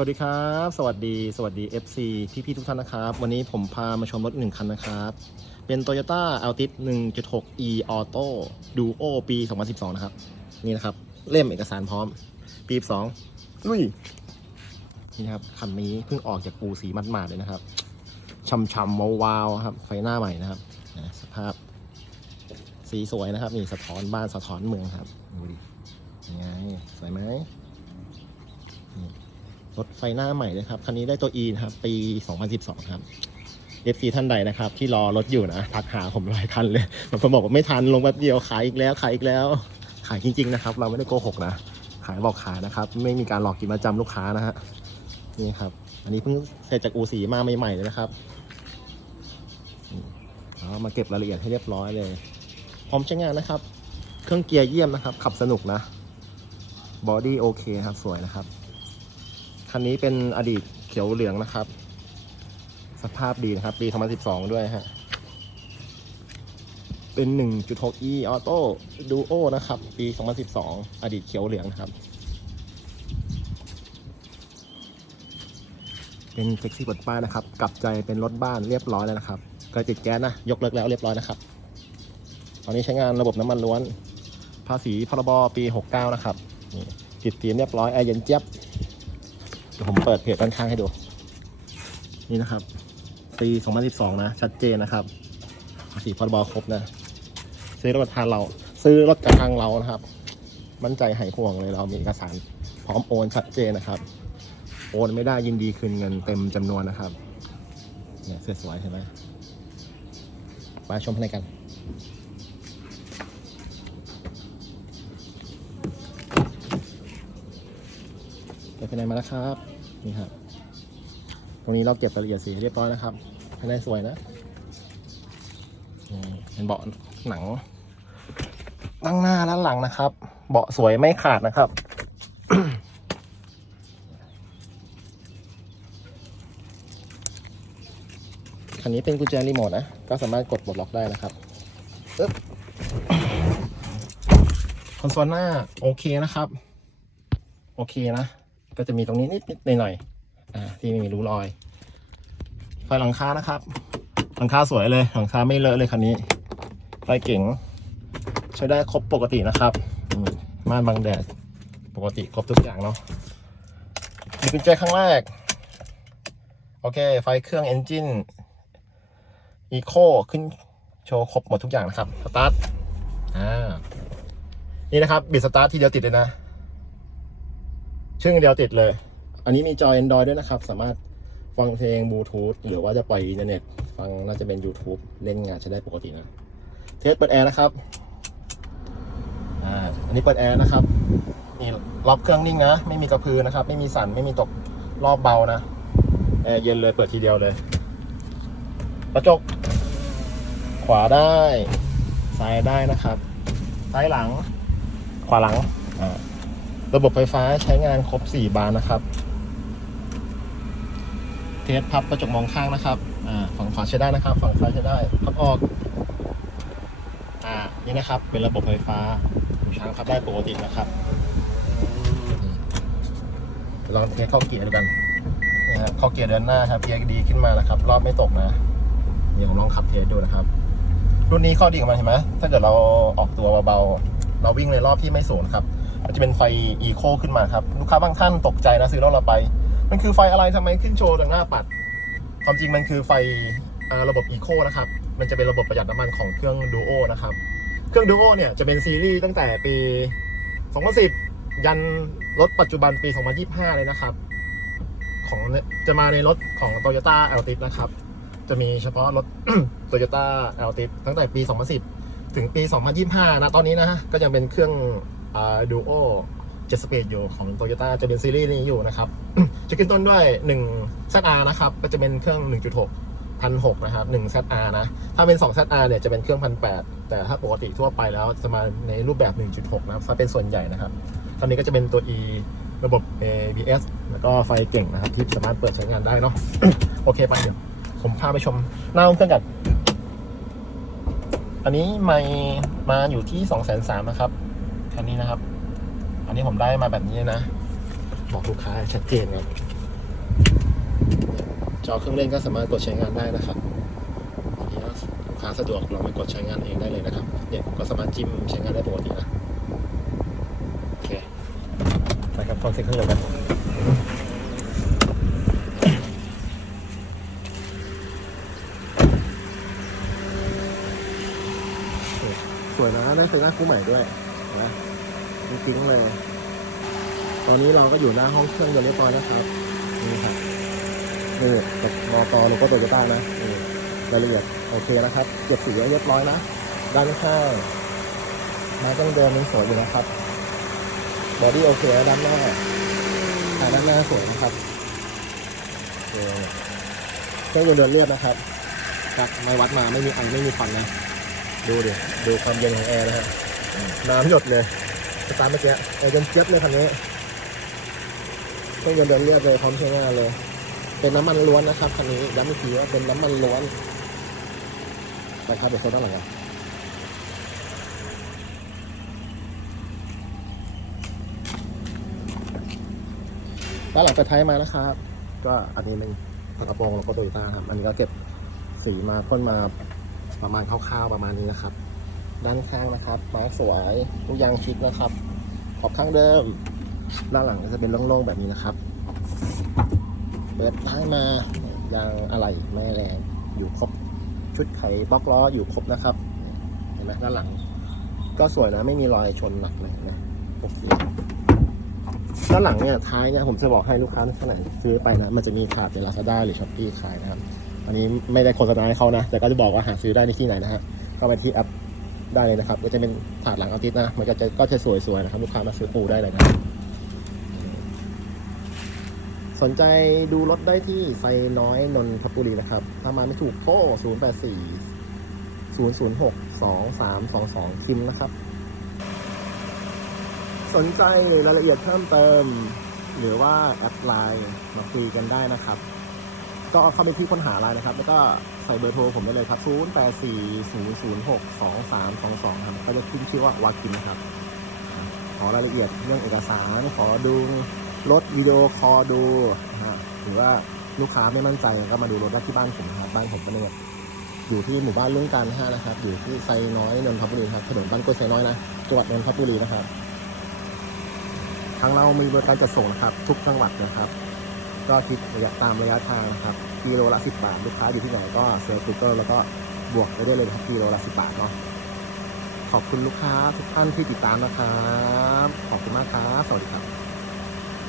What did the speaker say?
สวัสดีครับ สวัสดี สวัสดี FC พี่พี่ๆทุกท่านนะครับ วันนี้ผมพามาชมรถหนึ่งคันนะครับ เป็น Toyota Altis 1.6 e Auto Duo ปี 2012 นะครับ นี่นะครับ เล่มเอกสารพร้อม ปี 2 ลุย นี่นะครับ คันนี้เพิ่งออกจากปูสีมัดๆเลยนะครับช่ำๆวาวๆครับ ไฟหน้าใหม่นะครับ สภาพ สีสวยนะครับ นี่สะท้อนบ้านสะท้อนเมืองครับ ดูดิยังไงสวยไหม รถไฟหน้าใหม่เลยครับ คันนี้ได้ตัว E นะครับ ปี 2012 ครับ FC ท่านใดนะครับ ที่รอรถอยู่นะ ทักหาผมหลายคันเลยบางคนบอกว่าไม่ทันลงแป๊บเดียวขายอีกแล้วขายอีกแล้ว ขายจริง ๆ นะครับ เราไม่ได้โกหกนะ ขายบอกขายนะครับ ไม่มีการหลอกกินมาจำลูกค้านะฮะ นี่ครับ อันนี้เพิ่งเสร็จจากอูสีมาใหม่ๆเลยนะครับเอามาเก็บรายละเอียดให้เรียบร้อยเลย พร้อมใช้งานนะครับ เครื่องเกียร์เยี่ยมนะครับ ขับสนุกนะ บอดี้โอเคครับ สวยนะครับ คันนี้เป็นอดีตเขียวเหลืองนะครับ สภาพดีนะครับ ปี 2012 ด้วยฮะ เป็น 1.6e Auto Duo นะครับ ปี 2012 อดีตเขียวเหลืองนะครับ เป็นเซ็กซี่บดป้ายนะครับ กลับใจเป็นรถบ้านเรียบร้อยแล้วนะครับก็ติดแก๊สนะ ยกเลิกแล้วเรียบร้อยนะครับ ตอนนี้ใช้งานระบบน้ำมันล้วน ภาษีพรบปี 69 นะครับจีติดเตียมเรียบร้อยแอร์เย็นเจี๊ยบ ดี๋ยวผมเปิดเพจด้านข้างให้ดู นี่นะครับ ปี2012 นะ ชัดเจนนะครับภาษีพรบครบนะ ซื้อรถกับทางเรา ซื้อรถกับทางเรานะครับ มั่นใจหายห่วงเลยเรามีเอกสาร พร้อมโอนชัดเจนนะครับ โอนไม่ได้ยินดีคืนเงินเต็มจำนวนนะครับเนี่ยเสื้อสวยใช่ไหมไปชมภายในกัน เก็บภายในมาแล้วครับนี่ครับ ตรงนี้เราเก็บรายละเอียดสีให้เรียบร้อยนะครับภายในสวยนะนี่เป็นเบาะหนังตั้งหน้าและหลังนะครับ เบาะสวยไม่ขาดนะครับคันนี้เป็นกุญแจรีโมทนะ ก็สามารถกดปลดล็อกได้นะครับปึ๊บคอนโซลหน้าโอเคนะครับ โอเคนะ ก็จะมีตรงนี้นิดนิดหน่อยหน่อยๆที่ไม่มีรูรอยไฟหลังคานะครับหลังคาสวยเลยหลังคาไม่เลอะเลยคันนี้ไฟเก๋งใช้ได้ครบปกตินะครับมม่านบังแดดปกติครบทุกอย่างเนาะมีกุญแจข้างแรก โอเค ไฟเครื่องเอนจินอีโคขึ้นโชว์ครบหมดทุกอย่างนะครับ สตาร์ท อ่า นี่นะครับ บิดสตาร์ททีเดียวติดเลยนะ ชึ่งเดียวติดเลย อันนี้มีจอ Android ด้วยนะครับ สามารถฟังเพลงบลูทูธหรือว่าจะปล่อยอินเทอร์เน็ต ฟังน่าจะเป็น YouTube เล่นงานใช้ได้ปกตินะ เทสเปิดแอร์นะครับอ่าอันนี้เปิดแอร์นะครับนี่ล็อบเครื่องนิ่งนะ ไม่มีกระพือนะครับ ไม่มีสั่นไม่มีตกรอบเบานะแอร์เย็นเลยเปิดทีเดียวเลยกระจก ขวาได้ซ้ายได้นะครับซ้ายหลัง ขวาหลังอ่า ระบบไฟฟ้าใช้งานครบ 4 บานนะครับ เทสพับกระจกมองข้างนะครับ อ่า ฝั่งขวาใช้ได้นะครับ ฝั่งซ้ายใช้ได้พับออก อ่า นี่นะครับ เป็นระบบไฟฟ้าหูช้างพับได้ปกตินะครับ ลองเทสเข้าเกียร์ดูกันนี่ครับเข้าเกียร์เดินหน้าครับ เกียร์ดีขึ้นมานะครับ รอบไม่ตกนะ เดี๋ยวลองขับเทสดูนะครับ รุ่นนี้ข้อดีของมันเห็นไหมถ้าเกิดเราออกตัวเบาๆ เราวิ่งในรอบที่ไม่สูงครับ มันจะเป็นไฟอีโคขึ้นมาครับ ลูกค้าบางท่านตกใจนะซื้อรถเราไป มันคือไฟอะไรทำไมขึ้นโชว์ตรงหน้าปัด ความจริงมันคือไฟอ่าระบบอีโคนะครับ มันจะเป็นระบบประหยัดน้ำมันของเครื่องดูโอนะครับ เครื่องดูโอเนี่ยจะเป็นซีรีส์ตั้งแต่ปี 2010 ยันรถปัจจุบันปี 2025 เลยนะครับ ของจะมาในรถของ Toyota Altis นะครับ จะมีเฉพาะรถ Toyota Altis ตั้งแต่ปี 2010 ถึงปี 2025 นะ ตอนนี้นะฮะ ก็ยังเป็นเครื่อง ดูโอเจ็สเปดอยู่ของ Toyota จะเป็นซีรีส์นี้อยู่นะครับ จะขึ้นต้นด้วย1 ZR นะครับ ก็จะเป็นเครื่อง 1.6พันหกนะครับ1 ZR นะ ถ้าเป็น2 ZR เนี่ยจะเป็นเครื่องพันแแต่ถ้าปกติทั่วไปแล้วจะมาในรูปแบบ 1.6 นะครับถ้าเป็นส่วนใหญ่นะครับ ตอนนี้ก็จะเป็นตัว E ระบบ ABS แล้วก็ไฟเก่งนะครับ ที่สามารถเปิดใช้งานได้เนาะโอเคไปเดี๋ยวผมพาไปชมหน้าห้องเครื่องกัน อันนี้ไม่มาอยู่ที่ 2 3 0 0 0นะครับ คันนี้นะครับ อันนี้ผมได้มาแบบนี้นะ บอกลูกค้าชัดเจนครับจอเครื่องเล่นก็สามารถกดใช้งานได้นะครับอันนี้ลูกค้าสะดวกเราไปกดใช้งานเองได้เลยนะครับ เนี่ยก็สามารถจิ้มใช้งานได้ปกตินะ โอเค ไปครับฟังเสียงเครื่องยนต์กันสวยนะได้ซื้อหน้าคู่ใหม่ด้วยนะ จริงๆเลย ตอนนี้เราก็อยู่หน้าห้องเครื่องยนต์เรียบร้อยนะครับ นี่ครับนี่กับมอตอโลโก้โตโยต้านะนี่รายละเอียดโอเคนะครับ เก็บสีไว้เรียบร้อยนะ ด้านข้างม้ต้องเดิมยังสวยอยู่นะครับ บอดี้โอเคด้านหน้าอ่าด้านหน้าสวยนะครับโอเครื่องยนต์เดินเรียบนะครับจากไม่วัดมาไม่มีไอไม่มีควันนะ ดูดิ ดูความเย็นของแอร์นะครับน้ำหยดเลย สตาร์เมื่อกี้แอร์เย็นเจี๊ยบเลยคันนี้เครื่องยนเดินเรียบเลยพร้อมใช้งานเลย เป็นน้ำมันล้วนนะครับคันนี้ย้ำอีกทีว่าเป็นน้ำมันล้วนนะครับเดี๋ยวโซนด้านหลังกันด้านหลังเปิดท้ายมานะครับ ก็อันนี้เป็นฝากระโปรงแล้วก็โตโยต้าครับ อันนี้ก็เก็บสีมาพ่นมาประมาณคร่าวๆประมาณนี้นะครับ ด้านข้างนะครับไม้สวยลูกยางชิดนะครับ ขอบข้างเดิม ด้านหลังก็จะเป็นโล่งๆแบบนี้นะครับ เปิดท้ายมายางอะไหล่ไม่แรงอยู่ครบชุดไขบล็อกล้ออยู่ครบนะครับเห็นไหมด้านหลัง ก็สวยนะไม่มีรอยชนหนักเลยนะโอเคด้านหลังเนี่ยท้ายเนี่ยผมจะบอกให้ลูกค้าท่านไหนซื้อไปนะมันจะมีขาดในลาซาด้าหรือช้อปปี้ขายนะครับอันนี้ไม่ได้โฆษณาให้เขานะ แต่ก็จะบอกว่าหาซื้อได้ในที่ไหนนะฮะก็ไปที่แอป ได้เลยนะครับ ก็จะเป็นถาดหลังอาทิตย์นะ มันก็จะก็จะสวยๆนะครับ ลูกค้ามาซื้อปูได้เลยนะสนใจดูรถได้ที่ไซน้อยนนทบุรีนะครับ ถ้ามาไม่ถูกโทร0 8 4 0 0 6 2 3 2 2 คิมนะครับ สนใจรายละเอียดเพิ่มเติม หรือว่าแอดไลน์มาคุยกันได้นะครับ ก็เข้าไปที่ค้นหาไลน์นะครับ แล้วก็ใส่เบอร์โทรผมได้เลยครับ 0 8 4 0 0 6 2 3 2 2ครับก็จะขึ้นชื่อว่าวากินนะครับ ขอรายละเอียดเรื่องเอกสาร ขอดูรถวิดีโอคอลดูนะฮะหรือว่าลูกค้าไม่มั่นใจก็มาดูรถได้ที่บ้านผมนะครับ บ้านผมก็เนี่ยอยู่ที่หมู่บ้านลุงการห้านะครับ อยู่ที่ไซน้อยนนทบุรีครับ ถนนบ้านกล้วยไซน้อยนะ จังหวัดนนทบุรีนะครับ ทางเรามีบริการจัดส่งนะครับ ทุกจังหวัดนะครับ ก็คิดระยะตามระยะทางนะครับกิโลละสิบบาท ลูกค้าอยู่ที่ไหนก็เซลล์กูเกอร์แล้วก็บวกไปได้เลยครับกิโลละสิบบาทเนาะขอบคุณลูกค้าทุกท่านที่ติดตามนะครับ ขอบคุณมากครับ สวัสดีครับ